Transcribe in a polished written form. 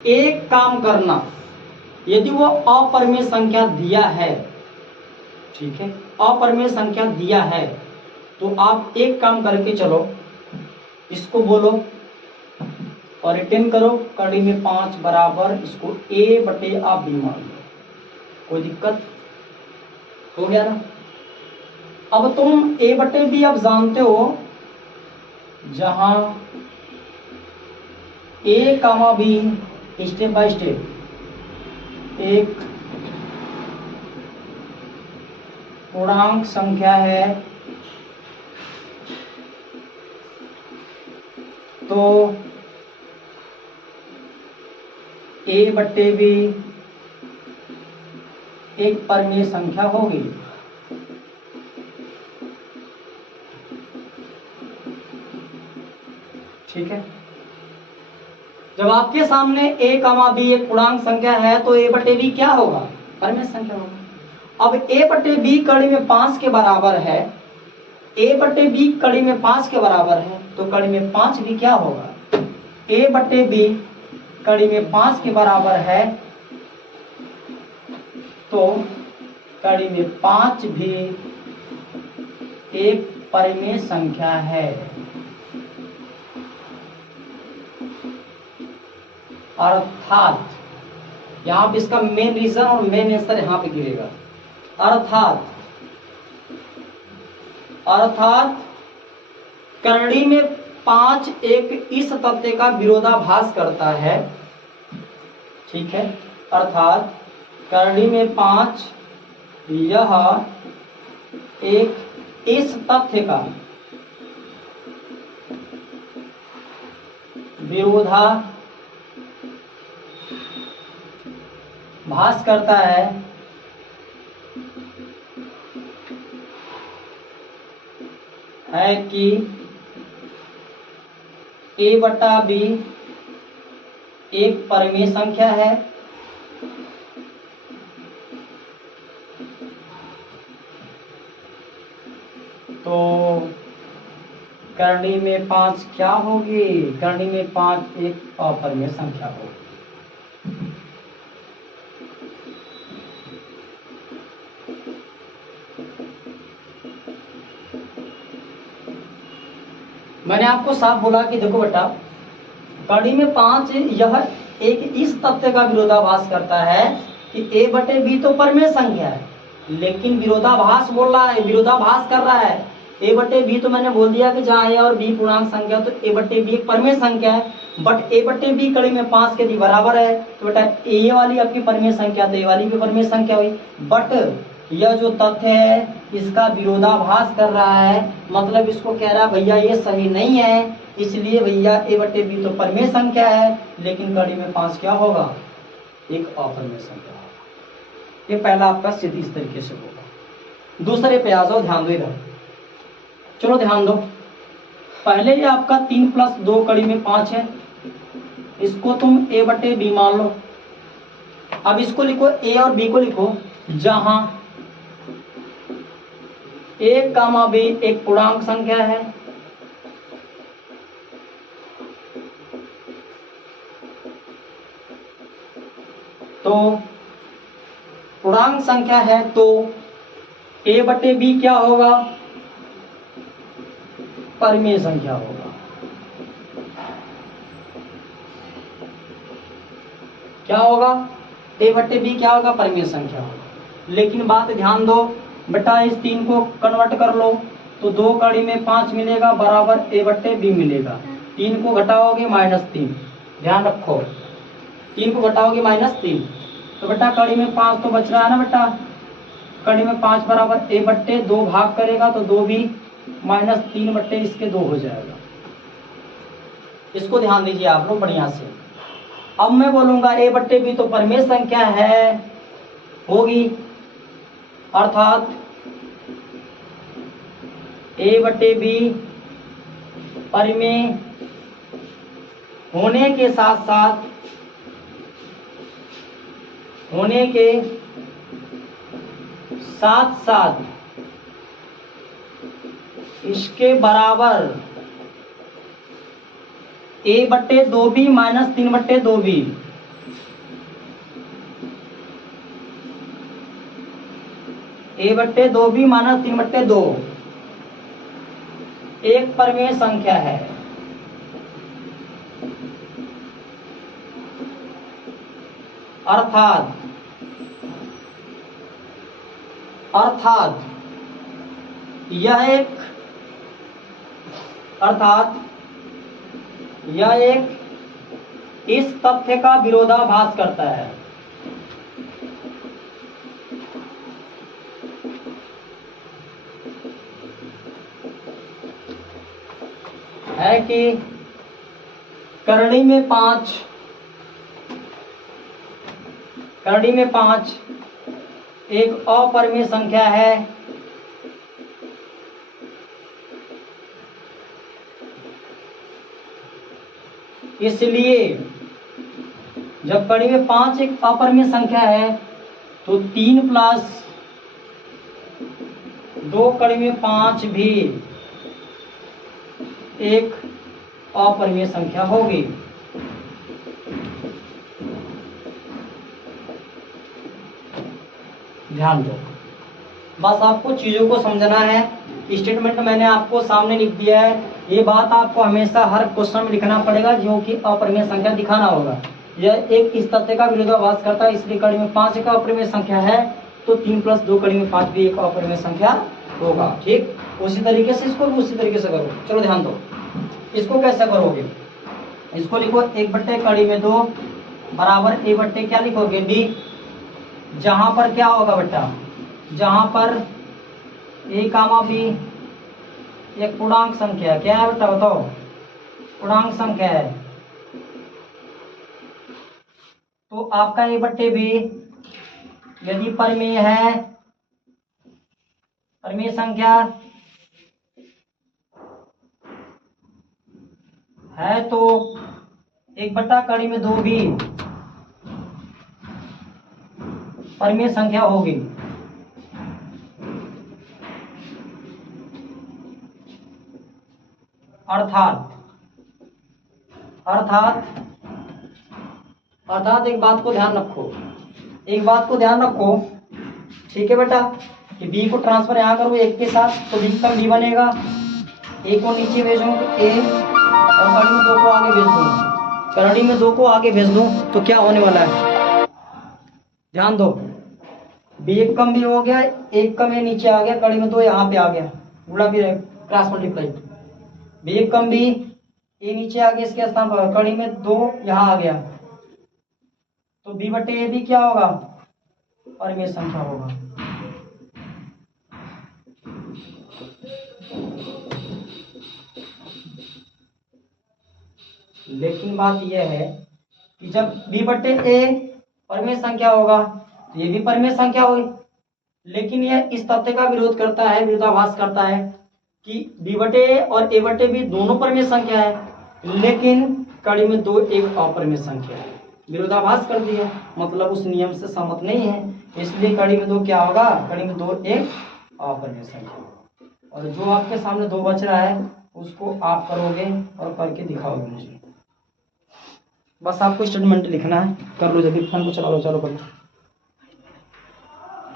एक काम करना, यदि वो अपरिमेय संख्या दिया है, ठीक है, अपरिमेय संख्या दिया है, तो आप एक काम करके चलो, इसको बोलो और रिटर्न करो, कड़ी में 5 बराबर इसको a बटे आप b मान लो। कोई दिक्कत हो गया ना। अब तुम a बटे b अब जानते हो, जहां a comma b step by step एक पूर्णांक संख्या है, तो a बटे b एक परिमेय संख्या होगी। ठीक है, जब आपके सामने a कामा b एक पूर्णांक संख्या है तो a बटे b क्या होगा? परिमेय संख्या होगा। अब a बटे b कड़ी में 5 के बराबर है, a बटे b कड़ी में 5 के बराबर है, तो कड़ी में 5 भी क्या होगा? a बटे b कड़ी में 5 के बराबर है, तो कड़ी में 5 भी एक परिमेय संख्या है। अर्थात यहाँ पे इसका मेन रीजन और मेन आंसर यहाँ पे गिरेगा। अर्थात करड़ी में 5 एक इस तथ्य का विरोधाभास करता है। ठीक है, अर्थात करड़ी में 5 यह एक इस तथ्य का विरोधाभास करता है कि a बटा b एक परिमेय संख्या है, तो करणी में 5 क्या होगी? करणी में 5 एक अपरिमेय संख्या होगी। मैंने आपको साफ बोला कि देखो बेटा, कड़ी में 5 यह एक इस तथ्य का विरोधाभास करता है कि a बटे b तो परिमेय संख्या है, लेकिन विरोधाभास बोल रहा है, विरोधाभास कर रहा है। a बटे b तो मैंने बोल दिया कि जहाँ a और b पूर्णांक संख्या, तो a बटे b एक परिमेय संख्या है, बट a बटे b कड़ी में 5 के भी बराबर है, तो बेटा a वाली आपकी परिमेय संख्या, तो a वाली भी परिमेय संख्या हुई। बट यह जो तथ्य है इसका विरोधाभास कर रहा है, मतलब इसको कह रहा है भैया ये सही नहीं है, इसलिए भैया a बटे b तो परिमेय संख्या है, लेकिन कड़ी में 5 क्या होगा? एक अपरिमेय संख्या होगा। ये पहला आपका सिद्ध इस तरीके से होगा। दूसरे पे आ जाओ, ध्यान दो इधर, चलो ध्यान दो। पहले ये आपका 3 प्लस 2 कड़ी में 5 है, इसको तुम a बटे b मान लो। अब इसको लिखो, a और b को लिखो, जहां a कामा b एक पूर्णांक संख्या है, तो पूर्णांक संख्या है, तो a बटे b क्या होगा? परिमेय संख्या होगा। क्या होगा? a बटे b क्या होगा? परिमेय संख्या होगा। लेकिन बात ध्यान दो बेटा, इस 3 को कन्वर्ट कर लो, तो 2 कड़ी में 5 मिलेगा बराबर a बटे b मिलेगा। 3 को घटाओगे -3, ध्यान रखो, 3 को घटाओगे -3, तो बेटा कड़ी में 5 तो बच रहा है ना बेटा, कड़ी में 5 बराबर a बट्टे 2 भाग करेगा, तो 2 भी -3 बट्टे इसके 2 हो जाएगा। इसको ध्यान दीजिए आप लोग बढ़िया से। अब मैं बोलूंगा a बट्टे b तो परिमेय संख्या है, होगी, अर्थात a बटे b परिमेय होने के साथ साथ इसके बराबर a बट्टे 2b -3 बट्टे 2b a/2b माइनस 3/2 एक परिमेय संख्या है। अर्थात यह एक इस तथ्य का विरोधाभास करता है कि करणी में 5 एक अपरिमेय संख्या है। इसलिए जब कड़ी में 5 एक अपरिमेय संख्या है तो 3 प्लस 2 कड़ी में 5 भी एक अपरिमेय संख्या होगी। ध्यान दो, बस आपको चीजों को समझना है। स्टेटमेंट मैंने आपको सामने लिख दिया है। ये बात आपको हमेशा हर क्वेश्चन में लिखना पड़ेगा, जो कि अपरिमेय संख्या दिखाना होगा। यह एक इस तथ्य का विरोधाभास करता है, इसलिए कड़ी में 5 एक अपरिमेय संख्या है तो 3 प्लस 2 कड़ी में 5 भी एक अपरिमेय संख्या होगा। ठीक, उसी तरीके से इसको भी उसी तरीके से करो। चलो ध्यान दो, इसको कैसे करोगे? इसको लिखो 1/2 कड़ी में 2 बराबर a/, क्या लिखोगे, b। जहां पर क्या होगा बेटा, जहां पर a, b एक पूर्णांक संख्या है। क्या है बेटा, बताओ? पूर्णांक संख्या है। तो आपका a/b यदि परिमेय है, परिमेय संख्या है, तो 1/, कड़ी में 2 भी परिमेय संख्या होगी। अर्थात एक बात को ध्यान रखो, ठीक है बेटा, कि b को ट्रांसफर यहाँ करो 1 के साथ, तो b का b बनेगा। a को नीचे भेजूं a, और कड़ी में 2 को आगे भेज दूं। कड़ी में 2 को आगे भेज दूं तो क्या होने वाला है, ध्यान दो। b एक कम भी हो गया, 1 कम a नीचे आ गया, कड़ी में 2 यहाँ पे आ गया, गुणा भी क्रॉस मल्टीप्लाई। b एक कम b a नीचे आ गया, इसके स्थान पर कड़ी में 2 यहाँ आ गया, तो b/a भी क्या होगा, परिमेय संख्या होगा। लेकिन बात यह है कि जब b/a परिमेय संख्या होगा तो ये भी परिमेय संख्या होगी। लेकिन यह इस तथ्य का विरोध करता है, विरोधाभास करता है कि b/a और a/b दोनों परिमेय संख्या है, लेकिन कड़ी में 2 एक अपरिमेय संख्या है। विरोधाभास कर दिया, मतलब उस नियम से सहमत नहीं है, इसलिए कड़ी में 2 क्या होगा, कड़ी में 2 एक अपरिमेय संख्या होगा। और जो आपके सामने 2 बच रहा है उसको आप करोगे और करके दिखाओगे मुझे। बस आपको स्टेटमेंट लिखना है, कर लो जल्दी, फोन को चला लो, चलो कर लो।